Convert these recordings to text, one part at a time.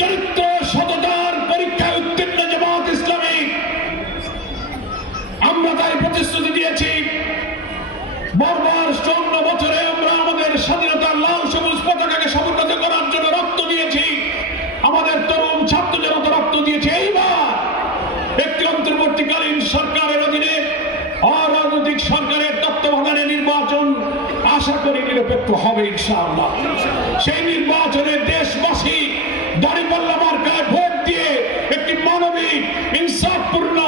চরিত্র সততার পরীক্ষায় উত্তীর্ণ জামাত ইসলামী। আমরা তাই প্রতিশ্রুতি দিয়েছি, বারবার 54 বছরে আমরা আমাদের স্বাধীনতার লাল সবুজ পতাকাকে সমুন্নত করার জন্য রক্ত দিয়েছি, আমাদের তরুণ ছাত্র জনতা রক্ত দিয়েছে। এইবার একটি অন্তর্বর্তীকালীন সরকারের অধীনে অরাজনৈতিক সরকারের তত্ত্বাবধানে নির্বাচন আশা করি নিরপেক্ষ হবে ইনশাআল্লাহ। সেই নির্বাচনে দেশবাসী দাঁড়িপাল্লা মার্কায় ভোট দিয়ে একটি মানবিক, ইনসাফপূর্ণ,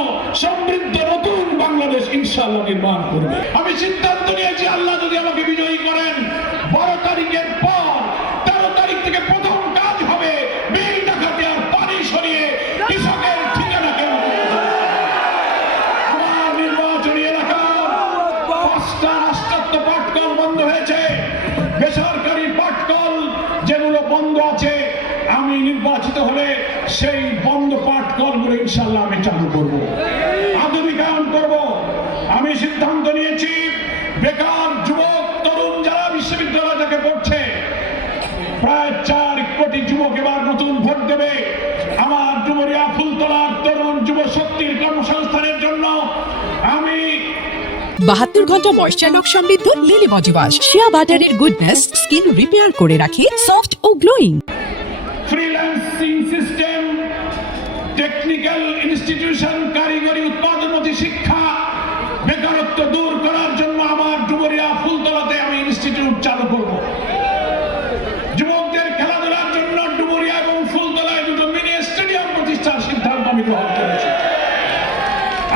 সমৃদ্ধ নতুন বাংলাদেশ ইনশাআল্লাহ নির্মাণ করবে। আমি সিদ্ধান্ত নিয়েছি, আল্লাহ যদি আমাকে বিজয়ী করেন, 12 তারিখের পর 13 তারিখ থেকে প্রথম কাজ হবে বিল ডাকাতি আর পানি সরিয়ে কৃষকের ঠিকানা কেন্দ্র। আমার নির্বাচনী এলাকার 5টা রাষ্ট্রায়ত্ত পাটকল বন্ধ হয়েছে, বেসরকারি পাটকল যেগুলো বন্ধ আছে, আমি নির্বাচিত হলে সেই বন্ধ পাটকলগুলো ইনশাআল্লাহ আমি চালু করব, আধুনিকায়ন করব। আমি সিদ্ধান্ত নিয়েছি, বেকার যুবক তরুণ যারা বিশ্ববিদ্যালয় থেকে পড়ছে, প্রায় 4 কোটি যুবক এবার নতুন ভোট দেবে। আমার ডুমুরিয়া ফুলতলার তরুণ যুব শক্তির কর্মসংস্থানের জন্য আমি 72 ঘন্টা ময়েশ্চার সমৃদ্ধ লিলি বডি ওয়াশ, শিয়া বাটারের গুডনেস স্কিন রিপেয়ার করে রাখে সফট ও glowing. Freelancing system, technical institution, কারিগরি উৎপাদনমুখী শিক্ষা, বেকারত্ব দূর করার জন্য আমার ডুমুরিয়া ফুলতলাতে আমি ইনস্টিটিউট চালু করব। যুবকদের খেলাধুলার জন্য ডুমুরিয়া এবং ফুলতলায় 2টো মিনি স্টেডিয়াম প্রতিষ্ঠার সিদ্ধান্ত আমি গ্রহণ করেছি।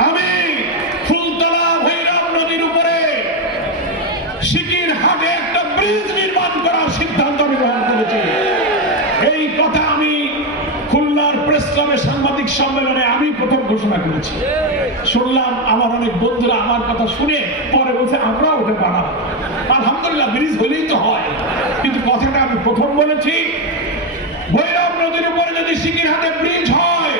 আমি ফুলতলা ভৈরব নদীর উপরে সিকির হাটে একটা ব্রিজ নির্মাণ করার সিদ্ধান্ত আমি গ্রহণ করেছি। এই কথা আমি খুলনার প্রেস ক্লাবে সাংবাদিক সম্মেলনে আমি প্রথম ঘোষণা করেছি। শুনলাম আমার অনেক বন্ধুরা আমার কথা শুনে পরে বলছে আমরাও ওটা বানাবো। আলহামদুলিল্লাহ, ব্রিজ হলেই তো হয়, কিন্তু কথাটা আমি প্রথম বলেছি। ভৈরব নদীর উপরে যদি সিকিরহাটে ব্রিজ হয়,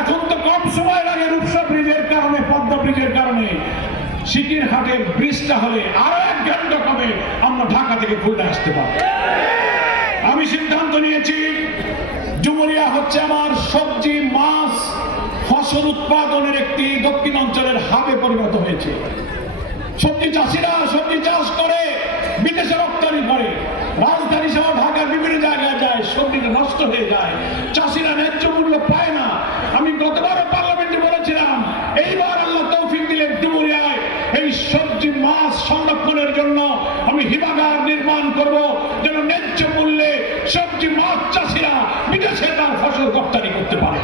এখন তো কম সময় লাগে রূপসা ব্রিজের কারণে, পদ্মা ব্রিজের কারণে। সিকিরহাটের ব্রিজটা হলে আরো 1 ঘন্টা কমে আমরা ঢাকা থেকে খুলনা আসতে পারবো। আমি সিদ্ধান্ত নিয়েছি, ডুমুরিয়া হচ্ছে আমার সবজি, মাছ, ফসল উৎপাদনের একটি দক্ষিণ অঞ্চলের হাবে পরিণত হয়েছে। সবজি চাষিরা সবজি চাষ করে বিদেশে রপ্তানি করে, রাজধানী সহ ঢাকার বিভিন্ন জায়গায় যায়, সবজিটা নষ্ট হয়ে যায়, চাষিরা ন্যায্য মূল্য পায় না। আমি গতবারও পার্লামেন্টে বলেছিলাম, এইবার আল্লাহ তৌফিক দিলেন ডুমুরিয়ায় এই সবজি মাছ সংরক্ষণের জন্য আমি হিমাগার নির্মাণ করব, যেন ন্যায্য মূল্যে সবজি মাছ চাষিরা বিদেশে তার ফসল রপ্তানি করতে পারে।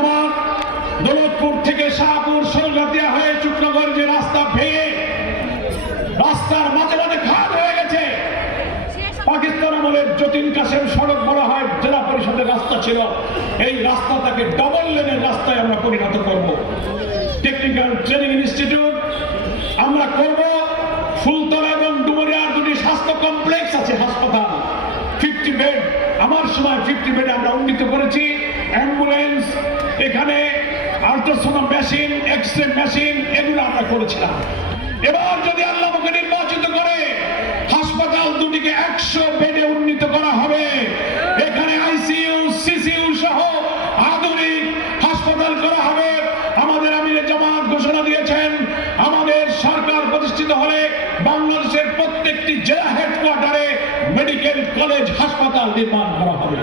আমার দৌলতপুর থেকে শাহপুর সরগাতিয়া হয়ে চুকনগর যে রাস্তা ভেঙে রাস্তার মাঝে মাঝে খাদ হয়ে গেছে, পাকিস্তান আমলের যতীন কাসেম সড়ক বলা হয়, জেলা পরিষদের রাস্তা ছিল, এই রাস্তাটাকে ডবল লেনের রাস্তায় আমরা পরিণত করব। টেকনিক্যাল ট্রেনিং ইনস্টিটিউট আমরা করব। ফুলতলা এবং ডুমুরিয়ার 2টি স্বাস্থ্য কমপ্লেক্স আছে, হাসপাতাল, 50 বেড, আমার সময় 50 বেডে আমরা উন্নীত করেছি। অ্যাম্বুলেন্স, এখানে আল্ট্রাসাউন্ড মেশিন, এক্সরে মেশিন, এগুলো আমরা করেছিলাম। এবার যদি আল্লাহ আমাকে নির্বাচিত করে, হাসপাতাল 2টিকে 100 বেডে উন্নীত করা হবে। এখানে আইসিইউ, সিসিইউ সহ আধুনিক হাসপাতাল করা হবে। আমাদের আমিরে জামাত ঘোষণা দিয়েছেন, আমাদের সরকার প্রতিষ্ঠিত হলে বাংলাদেশের প্রত্যেকটি জেলা হেডকোয়ার্টারে মেডিকেল কলেজ, হাসপাতাল নির্মাণ করা হবে।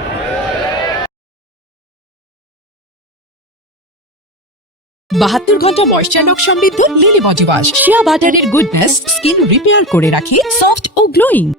72 ঘন্টা ময়েশ্চার সমৃদ্ধ লিলি বডি ওয়াশ, শিয়া বাটারের গুডনেস স্কিন রিপেয়ার করে রাখে সফট ও গ্লোয়িং।